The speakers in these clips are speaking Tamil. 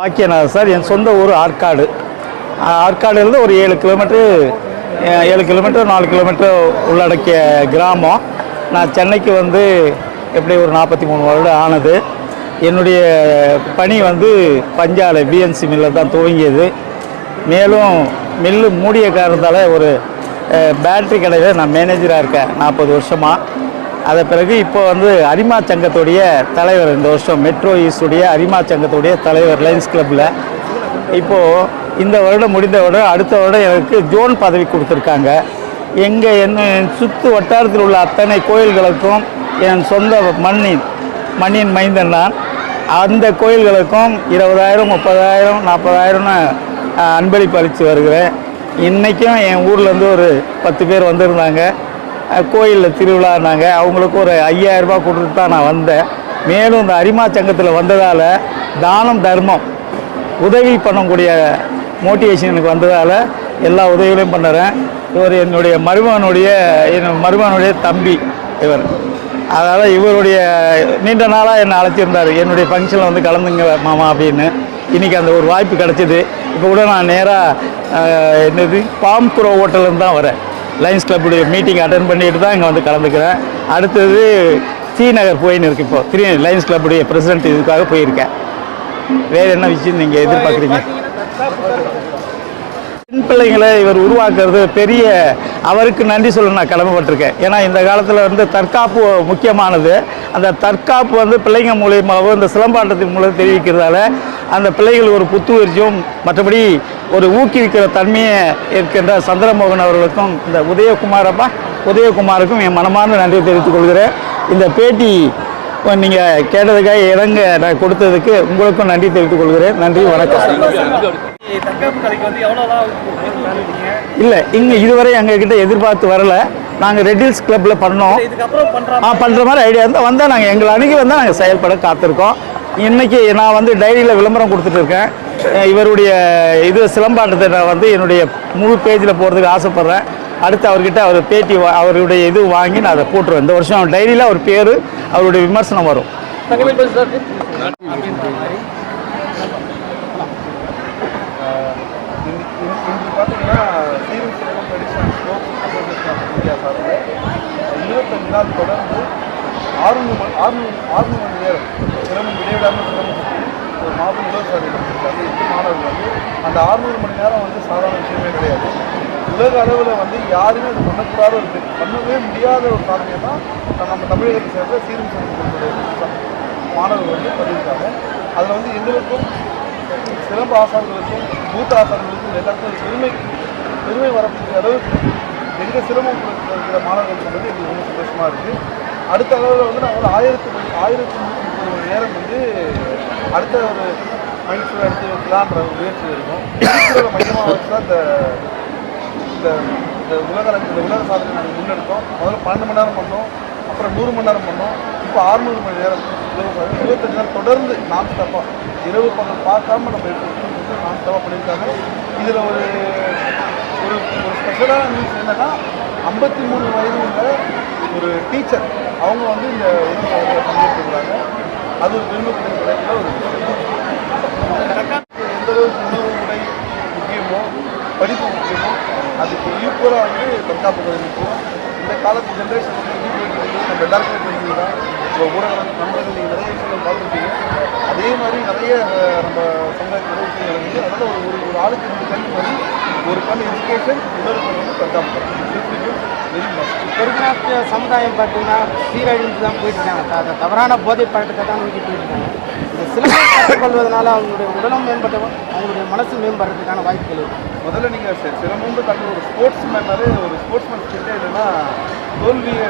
பாக்கியநாதன் சார் என் சொந்த ஊர் ஆற்காடு. ஆற்காடுலேருந்து ஒரு ஏழு கிலோமீட்டரு ஏழு கிலோமீட்டர் நாலு கிலோமீட்டர் உள்ளடக்கிய கிராமம். நான் சென்னைக்கு வந்து எப்படி ஒரு நாற்பத்தி மூணு வருடம் ஆனது. என்னுடைய பணி வந்து பஞ்சாலை பிஎன்சி மில்லில் தான் துவங்கியது. மேலும் மில்லு மூடிய காரணத்தால் ஒரு பேட்ரி பேட்டரி கடையில் நான் மேனேஜராக இருக்கேன் நாற்பது வருஷமாக அதை பிறகு இப்போ வந்து அரிமா சங்கத்துடைய தலைவர் இந்த வருஷம் மெட்ரோ ஈஸ்டுடைய அரிமா சங்கத்துடைய தலைவர் லைன்ஸ் கிளப்பில் இப்போது இந்த வருடம் முடிந்த வருடம் அடுத்த வருடம் எனக்கு ஜோன் பதவி கொடுத்துருக்காங்க. எங்கள் என்ன என் சுற்று வட்டாரத்தில் உள்ள அத்தனை கோயில்களுக்கும் என் சொந்த மண்ணின் மண்ணின் மைந்தன் தான் அந்த கோயில்களுக்கும் இருபதாயிரம் முப்பதாயிரம் நாற்பதாயிரம்னு அன்பளிப்பு அளித்து வருகிறேன். இன்றைக்கும் என் ஊர்லேருந்து ஒரு பத்து பேர் வந்திருந்தாங்க. கோயிலில் திருவிழானாங்க அவங்களுக்கு ஒரு ஐயாயிரரூபா கொடுத்து கொடுத்துட்டு தான் நான் வந்தேன். மேலும் இந்த அரிமா சங்கத்தில் வந்ததால் தானம் தர்மம் உதவி பண்ணக்கூடிய மோட்டிவேஷன் எனக்கு வந்ததால் எல்லா உதவிகளையும் பண்ணுறேன். இவர் என்னுடைய மருமகனுடைய என் மருமகனுடைய தம்பி இவர். அதனால் இவருடைய நீண்ட நாளாக என்னை அழைச்சிருந்தார். என்னுடைய ஃபங்க்ஷனில் வந்து கலந்துங்க மாமா அப்படின்னு. இன்றைக்கி அந்த ஒரு வாய்ப்பு கிடச்சிது. இப்போ கூட நான் நேராக என்னது? பாம்புரோ ஹோட்டல்லேருந்து தான் வரேன். லைன்ஸ் கிளப்புடைய மீட்டிங் அட்டன் பண்ணிட்டு தான் இங்கே வந்து கலந்துக்கிறேன். அடுத்தது ஸ்ரீநகர் போயின்னு இருக்கு இப்போ. த்ரீ லைன்ஸ் கிளப்புடைய பிரசிடென்ட் இதுக்காக போயிருக்கேன். வேறு என்ன விஷயம் நீங்கள் எதிர்பார்க்குறீங்க? பெண் பிள்ளைங்களை இவர் உருவாக்குறது பெரிய அவருக்கு நன்றி சொல்ல நான் கடமைப்பட்டிருக்கேன். ஏன்னா இந்த காலத்தில் வந்து தற்காப்பு முக்கியமானது. அந்த தற்காப்பு வந்து பிள்ளைங்க மூலியமாகவும் இந்த சிலம்பாட்டத்தின் மூலம் தெரிவிக்கிறதால அந்த பிள்ளைகள் ஒரு புத்துணர்ச்சியும் மற்றபடி ஒரு ஊக்குவிக்கிற தன்மையை இருக்கின்ற சந்திரமோகன் அவர்களுக்கும் இந்த உதயகுமாரப்பா உதயகுமாருக்கும் என் மனமார்ந்த நன்றியை தெரிவித்துக் கொள்கிறேன். இந்த பேட்டி நீங்கள் கேட்டதுக்காக இறங்க நான் கொடுத்ததுக்கு உங்களுக்கும் நன்றி தெரிவித்துக் கொள்கிறேன். நன்றி வணக்கம். இல்லை இங்கே இதுவரை எங்ககிட்ட எதிர்பார்த்து வரல. நாங்கள் ரெட்டில்ஸ் கிளப்பில் பண்ணோம். ஆ பண்ணுற மாதிரி ஐடியா இருந்தால் வந்தால் நாங்கள் எங்களை அணுகி வந்தால் நாங்கள் செயல்பட காத்திருக்கோம். இன்னைக்கு நான் வந்து டைரியில் விளம்பரம் கொடுத்துட்டு இருக்கேன். இவருடைய இது சிலம்பாட்டத்தை நான் வந்து என்னுடைய முழு பேஜில் போகிறதுக்கு ஆசைப்பட்றேன். அடுத்து அவர்கிட்ட அவர் பேட்டி வா- அவருடைய இது வாங்கி நான் அதை போட்டுருவேன். இந்த வருஷம் டைரியில் அவர் பேர் அவருடைய விமர்சனம் வரும். இருபத்தஞ்சு நாள் தொடர்ந்து மணி ஆறுநூறு மணி நேரம் சிரமம் ஒரு மாதம் இலவசாரி நடத்திருக்காங்க எட்டு மாணவர்கள் வந்து அந்த ஆறுநூறு மணி நேரம் வந்து சாதாரண விஷயமே கிடையாது உலக அளவில் வந்து யாருமே அது பண்ணக்கூடாத ஒரு பண்ணவே முடியாத ஒரு சாதனையை தான் நம்ம தமிழகத்தை சேர்ந்த சீரும் மாணவர்கள் வந்து பண்ணியிருக்காங்க அதில் வந்து எங்களுக்கும் சிறப்பு ஆசான்களுக்கும் மூத்த ஆசான்களுக்கும் எல்லாருக்கும் பெருமை பெருமை வரக்கூடிய அளவுக்கு எங்கள் சிரமம் இருக்கிற மாணவர்கள் வந்து எங்களுக்கு ரொம்ப சந்தோஷமாக இருக்குது அடுத்த அளவில் வந்து நாங்கள் ஒரு ஆயிரத்தி நேரம் வந்து அடுத்த ஒரு மைசூர் எடுத்து வைக்கலான்ற ஒரு முயற்சி இருக்கும். மைசூரோட மையமாக வச்சு தான் இந்த இந்த இந்த உலக இந்த உலக சாதனை நாங்கள் முன்னெடுத்தோம். முதல்ல பன்னெண்டு மணி நேரம் பண்ணோம். அப்புறம் நூறு மணி நேரம் பண்ணோம். இப்போ அறுநூறு மணி நேரம். இருபத்தஞ்சு நேரம் தொடர்ந்து நான் ஸ்டாப்பாக இரவு பகல் பார்க்காம நம்ம எடுத்து நான் ஸ்டாப்பாக பண்ணியிருக்காங்க. இதில் ஒரு ஒரு ஒரு ஸ்பெஷலான நியூஸ் என்னென்னா ஐம்பத்தி மூணு வயது உள்ள ஒரு டீச்சர் அவங்க வந்து இந்த பங்கேற்றுக்கிறாங்க. அது ஒரு பெருமைக்குரிய ஒரு எந்த அளவுக்கு உணவு முறை முக்கியமோ படிப்பு முக்கியமோ அதுக்கு ஈக்குவலாக வந்து தற்காப்பு கலை இந்த காலத்து ஜென்ரேஷன் நம்ம எல்லாருக்குமே தெரிஞ்சுதான் இப்போ ஊடக நண்பர்கள் நீங்கள் நிறைய விஷயங்கள் பார்த்துருக்கீங்க அதே மாதிரி நிறைய நம்ம சமுதாயத்தில் நிறைய விஷயங்கள் இருக்குது அதனால் ஒரு ஒரு ஆளுக்கு ரெண்டு கல்வி மாதிரி ஒரு எஜுகேஷன் இன்னொரு கண் வந்து இப்போ இருக்கிற சமுதாயம் பார்த்தீங்கன்னா சீரழிந்து தான் போயிட்டு இருக்காங்க தவறான போதை பழக்கத்தை தான் நோக்கி போயிட்டு இருக்காங்க இந்த சிலம்பம் கற்றுக்கொள்வதனால அவங்களுடைய உடலும் மேம்பட்டு அவங்களுடைய மனசு மேம்படுறதுக்கான வாய்ப்புகள் இருக்கு. முதல்ல நீங்கள் சிரமம்னு கண்டு ஒரு ஸ்போர்ட்ஸ் மேனாலே ஒரு ஸ்போர்ட்ஸ் மேன் கிட்டே என்னென்னா தோல்வியை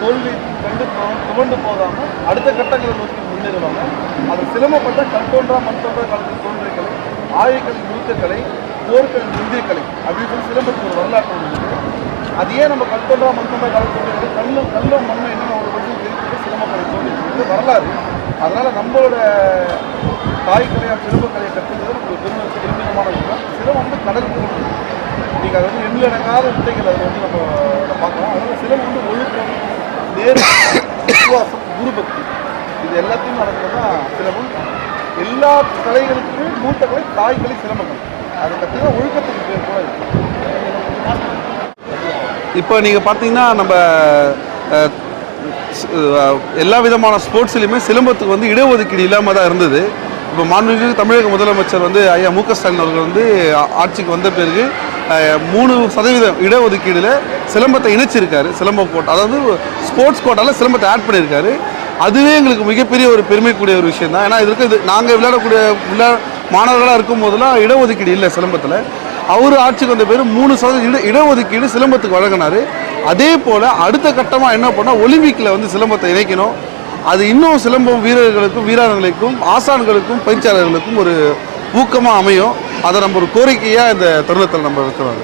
தோல்வி கண்டு துவண்டு போகாமல் அடுத்த கட்டங்களை நோக்கி முன்னேறுவாங்க. அது சிரமப்பட்ட கல் தோன்றா மண் தோன்றா காலத்தில் தோன்றிய கலை ஆயுக்கலை கலை இந்திய கலை அப்படின்னு சொல்லி சிலம்பத்துக்கு ஒரு வரலாற்று ஒன்று அது ஏன் நம்ம கல் தோன்றா மண் தோன்றா காலத்தில் தோன்றிய கல்லும் கல்லும் மண்ணும் என்னென்ன ஒரு வருஷம் தெரிவித்து சிலம்பக்கலை தோன்றிச்சு வரலாறு. அதனால் நம்மளோட தாய்க்கலையாக சிலம்பக்கலையை கற்றுக்கிறது நமக்கு ஒரு பெருமை பெருமிதமான விஷயம். சிலம்பம் வந்து கடல் நீங்கள் அது வந்து எண்ணிலடங்காத வித்தைகள் அதை வந்து நம்ம பார்க்கலாம் அதனால் சிலம்பம் வந்து ஒழுக்கம் நேர் விசுவாசம் குருபக்தி இது எல்லாத்தையும் நடக்கிறது தான் சிலம்பம் எல்லா கலைகளுக்குமே மூத்த கலை தாய்க்கலை சிலம்பங்கள். அதை கற்றுக்க ஒழுக்கத்துக்கு கூட இப்போ நீங்கள் பார்த்தீங்கன்னா நம்ம எல்லா விதமான ஸ்போர்ட்ஸ்லையுமே சிலம்பத்துக்கு வந்து இடஒதுக்கீடு இல்லாமல் தான் இருந்தது. இப்போ மாண்புமிகு தமிழக முதலமைச்சர் வந்து ஐயா மு க ஸ்டாலின் அவர்கள் வந்து ஆட்சிக்கு வந்த பிறகு மூணு சதவீதம் இடஒதுக்கீடில் சிலம்பத்தை இணைச்சிருக்காரு. சிலம்ப கோட்டா அதாவது ஸ்போர்ட்ஸ் கோட்டால சிலம்பத்தை ஆட் பண்ணியிருக்காரு அதுவே எங்களுக்கு மிகப்பெரிய ஒரு பெருமைக்குரிய ஒரு விஷயம் தான் ஏன்னா இதற்கு இது நாங்கள் விளையாடக்கூடிய விளையா மாணவர்களாக இருக்கும் போதெல்லாம் இடஒதுக்கீடு இல்லை சிலம்பத்தில். அவர் ஆட்சிக்கு வந்த பேர் மூணு சதவீதம் இட இடஒதுக்கீடு சிலம்பத்துக்கு வழங்கினார். அதே போல் அடுத்த கட்டமாக என்ன பண்ணால் ஒலிம்பிக்கில் வந்து சிலம்பத்தை இணைக்கணும். அது இன்னும் சிலம்பம் வீரர்களுக்கும் வீராங்கனைகளுக்கும் ஆசான்களுக்கும் பயிற்சியாளர்களுக்கும் ஒரு ஊக்கமாக அமையும். அதை நம்ம ஒரு கோரிக்கையாக இந்த தருணத்தில் நம்ம வைக்கிறோம்.